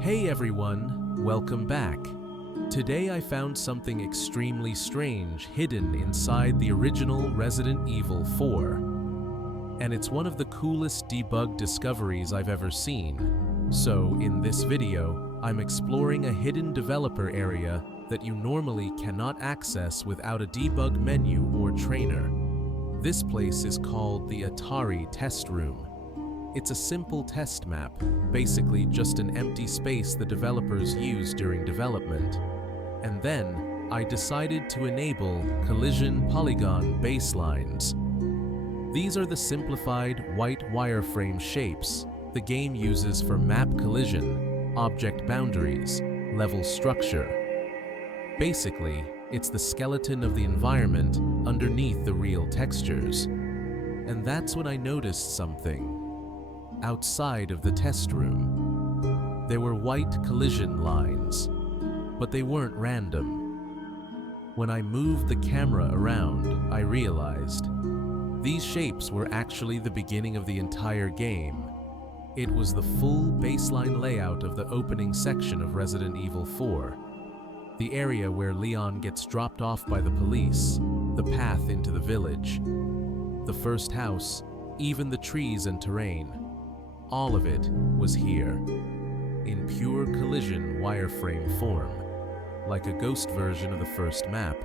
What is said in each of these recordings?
Hey everyone, welcome back. Today I found something extremely strange hidden inside the original Resident Evil 4. And it's one of the coolest debug discoveries I've ever seen. So in this video, I'm exploring a hidden developer area that you normally cannot access without a debug menu or trainer. This place is called the ATARI Test Room. It's a simple test map, basically just an empty space the developers use during development. And then, I decided to enable collision polygon baselines. These are the simplified white wireframe shapes the game uses for map collision, object boundaries, level structure. Basically, it's the skeleton of the environment underneath the real textures. And that's when I noticed something. Outside of the test room, there were white collision lines, but they weren't random. When I moved the camera around, I realized these shapes were actually the beginning of the entire game. It was the full baseline layout of the opening section of Resident Evil 4. The area where Leon gets dropped off by the police, the path into the village, the first house, even the trees and terrain. All of it was here, in pure collision wireframe form, like a ghost version of the first map,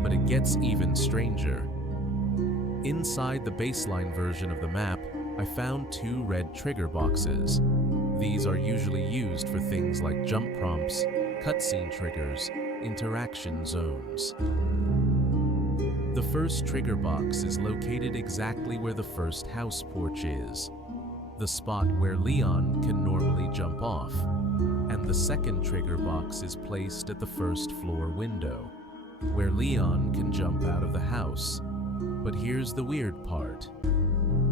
but it gets even stranger. Inside the baseline version of the map, I found two red trigger boxes. These are usually used for things like jump prompts, cutscene triggers, interaction zones. The first trigger box is located exactly where the first house porch is, the spot where Leon can normally jump off, and the second trigger box is placed at the first floor window, where Leon can jump out of the house. But here's the weird part.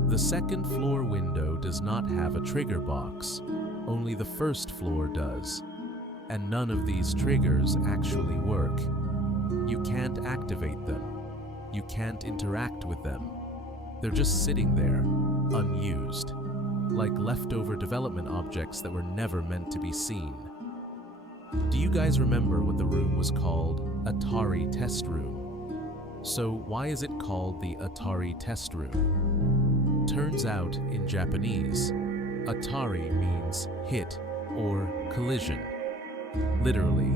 The second floor window does not have a trigger box, only the first floor does, and none of these triggers actually work. You can't activate them. You can't interact with them. They're just sitting there, unused, like leftover development objects that were never meant to be seen. Do you guys remember what the room was called? ATARI Test Room. So why is it called the ATARI Test Room? Turns out, in Japanese, ATARI means hit or collision. Literally,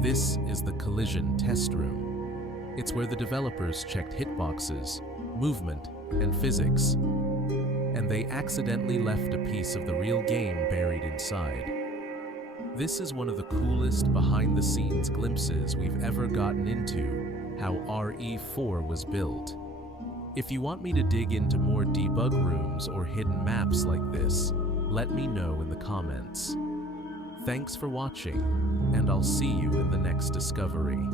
this is the collision test room. It's where the developers checked hitboxes, movement, and physics. And they accidentally left a piece of the real game buried inside. This is one of the coolest behind-the-scenes glimpses we've ever gotten into how RE4 was built. If you want me to dig into more debug rooms or hidden maps like this, let me know in the comments. Thanks for watching, and I'll see you in the next discovery.